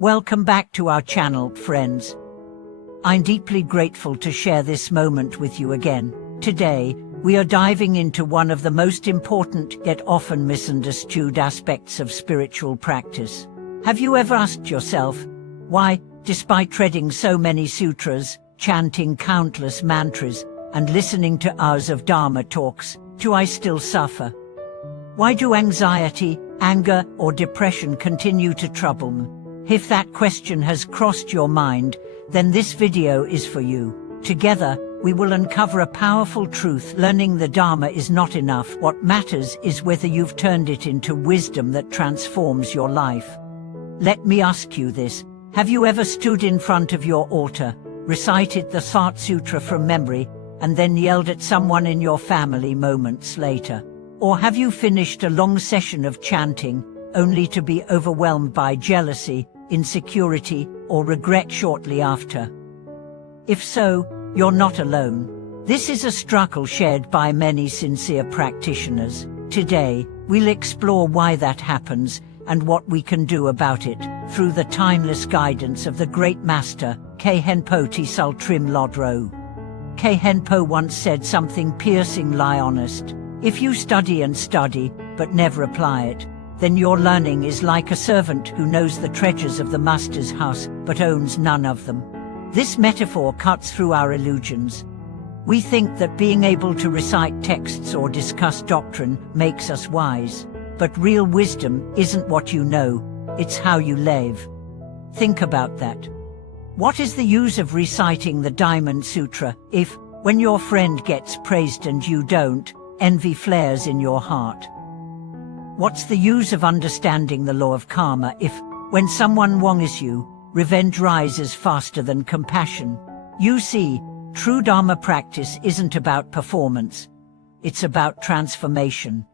Welcome back to our channel, friends. I'm deeply grateful to share this moment with you again. Today, we are diving into one of the most important yet often misunderstood aspects of spiritual practice. Have you ever asked yourself, why, despite treading so many sutras, chanting countless mantras, and listening to hours of Dharma talks, do I still suffer? Why do anxiety, anger, or depression continue to trouble me? If that question has crossed your mind, then this video is for you. Together, we will uncover a powerful truth. Learning the Dharma is not enough. What matters is whether you've turned it into wisdom that transforms your life. Let me ask you this. Have you ever stood in front of your altar, recited the Thought Sutra from memory, and then yelled at someone in your family moments later? Or have you finished a long session of chanting, only to be overwhelmed by jealousy, insecurity, or regret shortly after? If so, you're not alone. This is a struggle shared by many sincere practitioners. Today, we'll explore why that happens and what we can do about it, through the timeless guidance of the great master, Khenpo Tsal Trim Lodro. Khenpo once said something piercingly honest. If you study and study, but never apply it, then your learning is like a servant who knows the treasures of the master's house, but owns none of them. This metaphor cuts through our illusions. We think that being able to recite texts or discuss doctrine makes us wise. But real wisdom isn't what you know, it's how you live. Think about that. What is the use of reciting the Diamond Sutra if, when your friend gets praised and you don't, envy flares in your heart? What's the use of understanding the law of karma if, when someone wrongs you, revenge rises faster than compassion? You see, true Dharma practice isn't about performance. It's about transformation.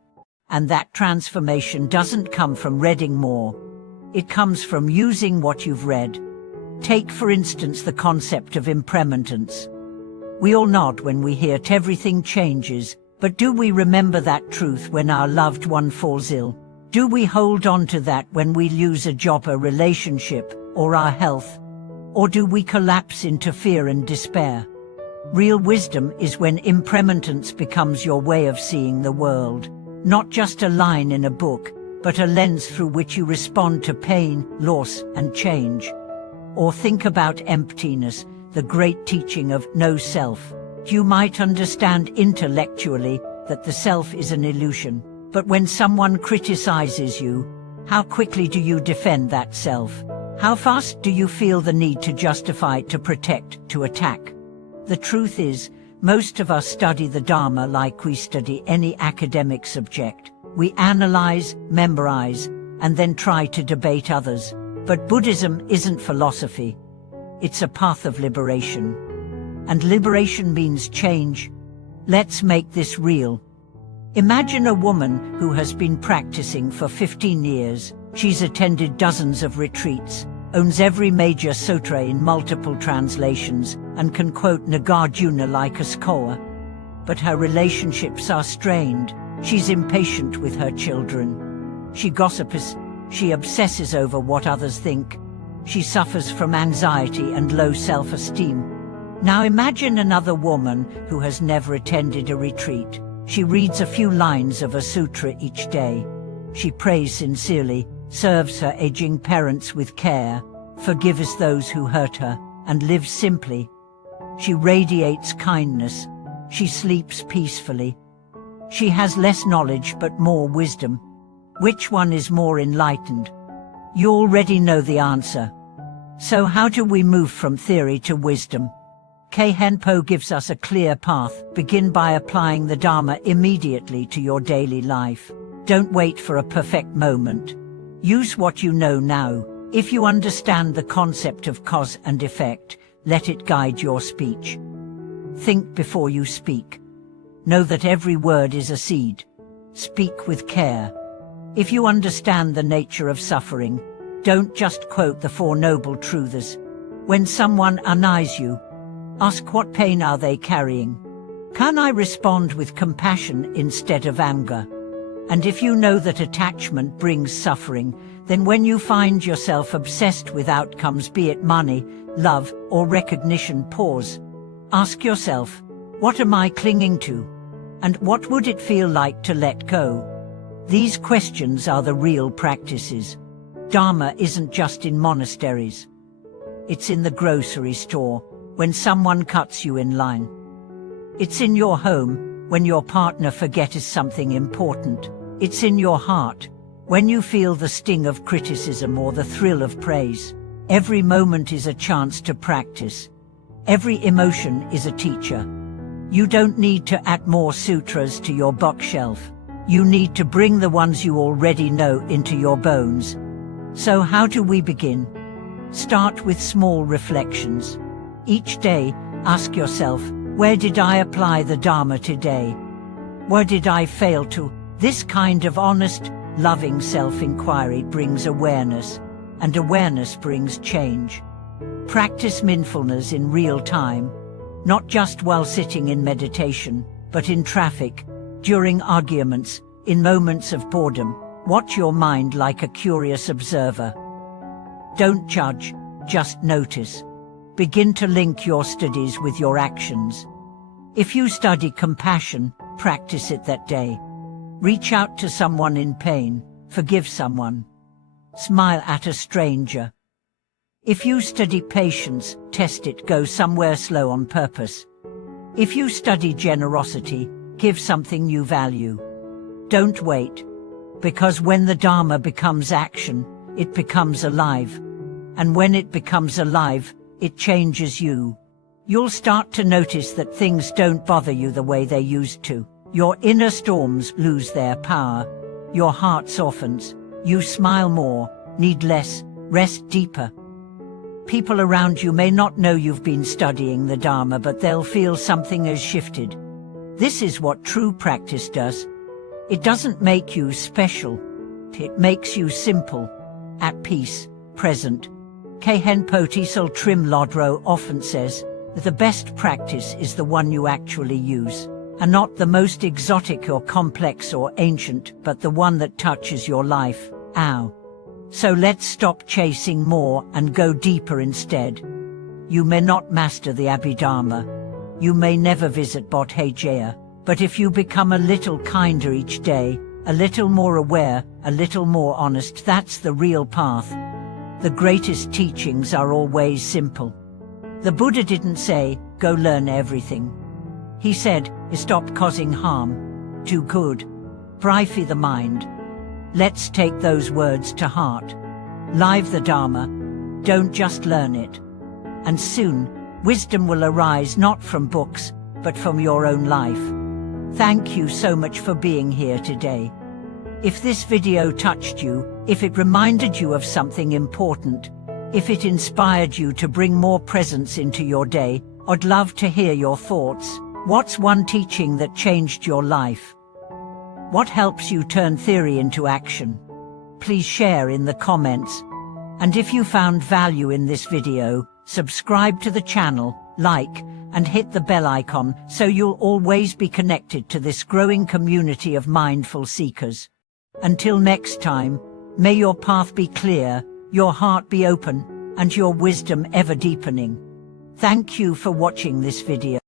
And that transformation doesn't come from reading more. It comes from using what you've read. Take, for instance, the concept of impermanence. We all nod when we hear it. Everything changes. But do we remember that truth when our loved one falls ill? Do we hold on to that when we lose a job, a relationship, or our health? Or do we collapse into fear and despair? Real wisdom is when impermanence becomes your way of seeing the world. Not just a line in a book, but a lens through which you respond to pain, loss, and change. Or think about emptiness, the great teaching of no self. You might understand intellectually that the self is an illusion, but when someone criticizes you, how quickly do you defend that self? How fast do you feel the need to justify, to protect, to attack? The truth is, most of us study the Dharma like we study any academic subject. We analyze, memorize, and then try to debate others. But Buddhism isn't philosophy. It's a path of liberation. And liberation means change. Let's make this real. Imagine a woman who has been practicing for 15 years. She's attended dozens of retreats, owns every major sutra in multiple translations, and can quote Nagarjuna like a scholar. But her relationships are strained. She's impatient with her children. She gossips. She obsesses over what others think. She suffers from anxiety and low self-esteem. Now imagine another woman who has never attended a retreat. She reads a few lines of a sutra each day. She prays sincerely, serves her aging parents with care, forgives those who hurt her, and lives simply. She radiates kindness. She sleeps peacefully. She has less knowledge but more wisdom. Which one is more enlightened? You already know the answer. So how do we move from theory to wisdom? Khenpo gives us a clear path. Begin by applying the Dharma immediately to your daily life. Don't wait for a perfect moment. Use what you know now. If you understand the concept of cause and effect, let it guide your speech. Think before you speak. Know that every word is a seed. Speak with care. If you understand the nature of suffering, don't just quote the Four Noble Truths. When someone annoys you, ask, what pain are they carrying? Can I respond with compassion instead of anger? And if you know that attachment brings suffering, Then when you find yourself obsessed with outcomes, be it money, love, or recognition, pause. Ask yourself, what am I clinging to? And what would it feel like to let go? These questions are the real practices. Dharma isn't just in monasteries. It's in the grocery store, when someone cuts you in line. It's in your home, when your partner forgets something important. It's in your heart, when you feel the sting of criticism or the thrill of praise. Every moment is a chance to practice. Every emotion is a teacher. You don't need to add more sutras to your bookshelf. You need to bring the ones you already know into your bones. So how do we begin? Start with small reflections. Each day, ask yourself, where did I apply the Dharma today? Where did I fail to? This kind of honest, loving self-inquiry brings awareness, and awareness brings change. Practice mindfulness in real time, not just while sitting in meditation, but in traffic, during arguments, in moments of boredom. Watch your mind like a curious observer. Don't judge, just notice. Begin to link your studies with your actions. If you study compassion, practice it that day. Reach out to someone in pain, forgive someone. Smile at a stranger. If you study patience, test it, go somewhere slow on purpose. If you study generosity, give something you value. Don't wait. Because when the Dharma becomes action, it becomes alive. And when it becomes alive, it changes you. You'll start to notice that things don't bother you the way they used to. Your inner storms lose their power. Your heart softens. You smile more, need less, rest deeper. People around you may not know you've been studying the Dharma, but they'll feel something has shifted. This is what true practice does. It doesn't make you special. It makes you simple, at peace, present. Kehen Potisal Trim Lodro often says that the best practice is the one you actually use, and not the most exotic or complex or ancient, but the one that touches your life. Ow. So let's stop chasing more and go deeper instead. You may not master the Abhidharma. You may never visit Bodh Gaya. But if you become a little kinder each day, a little more aware, a little more honest, that's the real path. The greatest teachings are always simple. The Buddha didn't say, go learn everything. He said, stop causing harm, do good, purify the mind. Let's take those words to heart. Live the Dharma, don't just learn it. And soon, wisdom will arise not from books, but from your own life. Thank you so much for being here today. If this video touched you, if it reminded you of something important, if it inspired you to bring more presence into your day, I'd love to hear your thoughts. What's one teaching that changed your life? What helps you turn theory into action? Please share in the comments. And if you found value in this video, subscribe to the channel, like, and hit the bell icon so you'll always be connected to this growing community of mindful seekers. Until next time, may your path be clear, your heart be open, and your wisdom ever deepening. Thank you for watching this video.